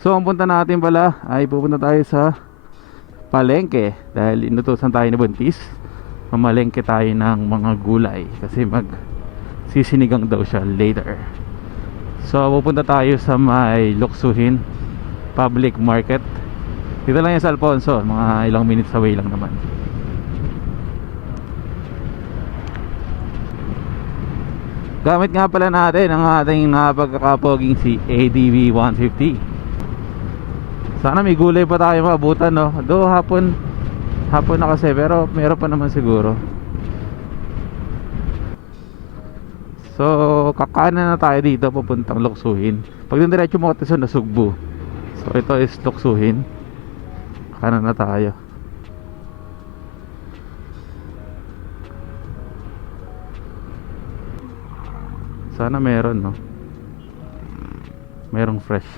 So ang punta natin pala ay pupunta tayo sa palengke dahil inutusan tayo ni Buntis. Mamalengke tayo ng mga gulay kasi mag sisinigang daw siya later. So pupunta tayo sa may Luksuhin Public Market. Dito lang yan sa Alfonso, mga ilang minutes away lang naman. Gamit nga pala natin ang ating napagkakapoging si ADV 150. Sana may gulay pa tayo maabutan no. Do hapon hapon na kasi pero meron pa naman siguro. So kakanan na tayo dito papuntang Luksuhin. Pag diretso mo kasi na Sugbo. So ito is Luksuhin. Kanan na tayo. Sana meron no. Merong fresh.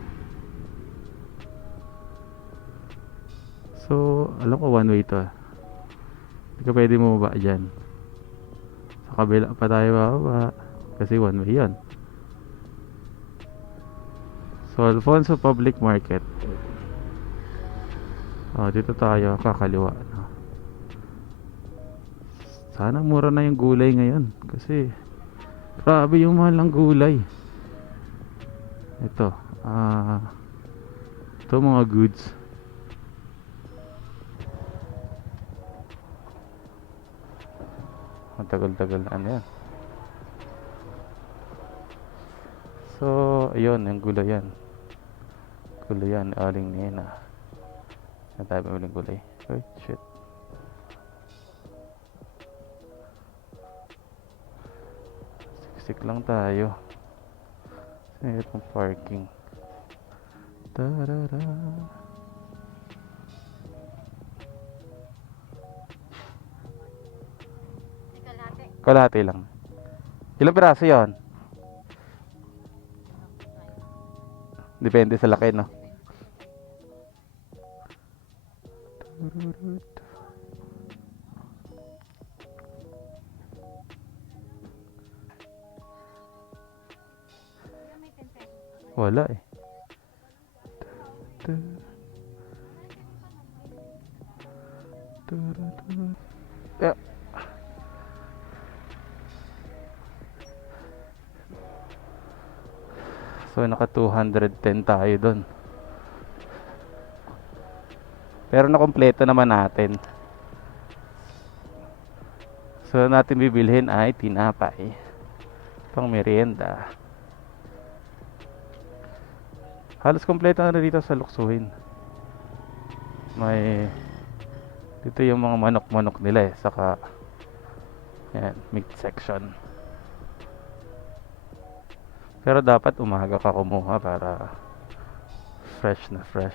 So, alam ko one way to. ah. Hindi ka pwede mo ba dyan. Sa kabila pa tayo bababa. Kasi one way yan. So, Alfonso Public Market. Oh, dito tayo. Kakaliwa. Sana mura na yung gulay ngayon. Kasi, grabe yung mahal ng gulay. Ito. Ah, ito mga goods. Matagal-tagal na ano yan. So, ayun, yung gulay yan. Gulay yan, aling nina. Na tayo bumili ng gulay. Uy, shit. Siksik lang tayo. Itong parking? Tarara. Kalahati lang. Ilang piraso yon? Depende sa laki, no? Wala eh. Yeah. So naka 210 tayo doon. Pero nakompleto naman natin. So natin bibilhin ay tinapay. Pang merienda. Halos kompleto na dito sa luksuhin. May dito yung mga manok-manok nila eh saka yan, meat section. Pero dapat umaga ka kumuha para fresh na fresh.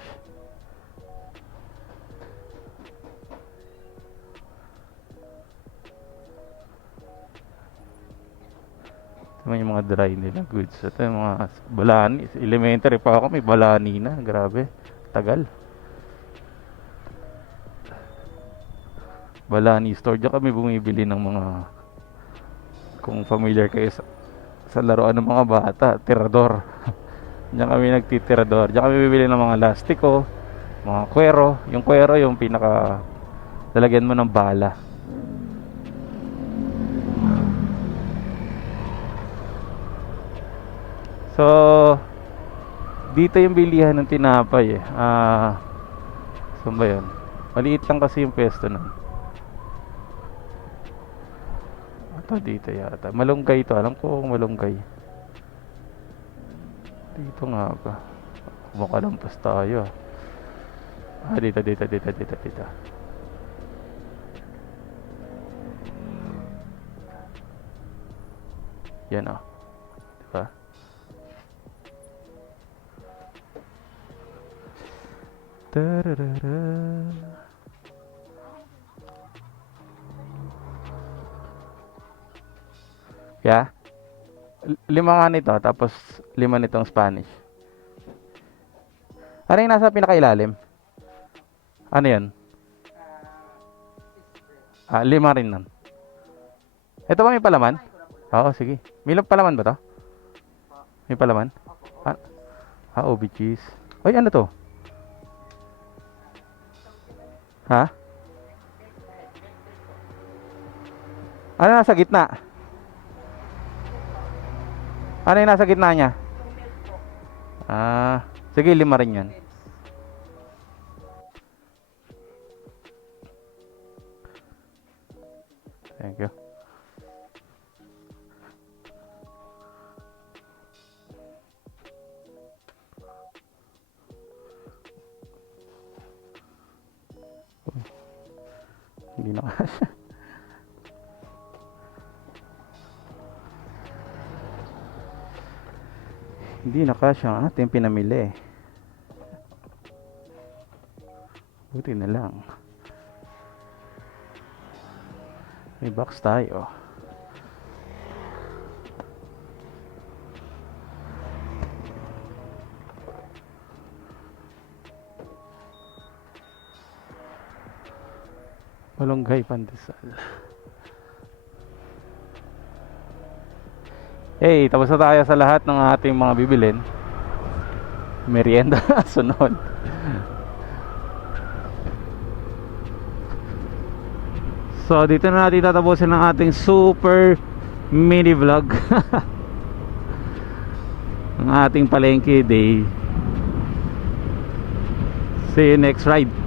Ito yung mga dry nila goods. Ito yung mga balani. Elementary pa ako, may balani na. Grabe. Tagal. Balani store. Diyan kami bumibili ng mga kung familiar kayo sa, sa laruan ng mga bata, tirador. Diyan kami nagtitirador. Diyan kami bibili ng mga lastiko, mga kwero. Yung kwero yung pinaka lalagyan mo ng bala. So, dito yung bilihan ng tinapay eh. Ah, saan ba yun? Maliit lang kasi yung pwesto nun. Ito dito yata. Malunggay to. Alam ko malunggay. Dito nga ba? Makalampas tayo ah. Dito, dito, dito, dito, dito. Yan ah. Diba? Tararara. Yeah? Lima nga nito, tapos lima nitong Spanish. Ano yung nasa pinakailalim? Ano yan? Ah, lima rin nun. Ito ba may palaman? Oo, sige. May lam- palaman ba to? May palaman? Ah, ah OB cheese. Ay, ano to? Ha? Ano nasa gitna? Ano yung nasa gitna niya? Ah, sige, lima rin yan. Thank you. Hindi na kasya. Hindi na kasya ang ating pinamili. Buti na lang. May box tayo. Malunggay pandesal. Hey, tapos na tayo sa lahat ng ating mga bibilin. Merienda sunod. So, dito na natin tatapusin ang ating super mini vlog. ang ating palengke day. See you next ride.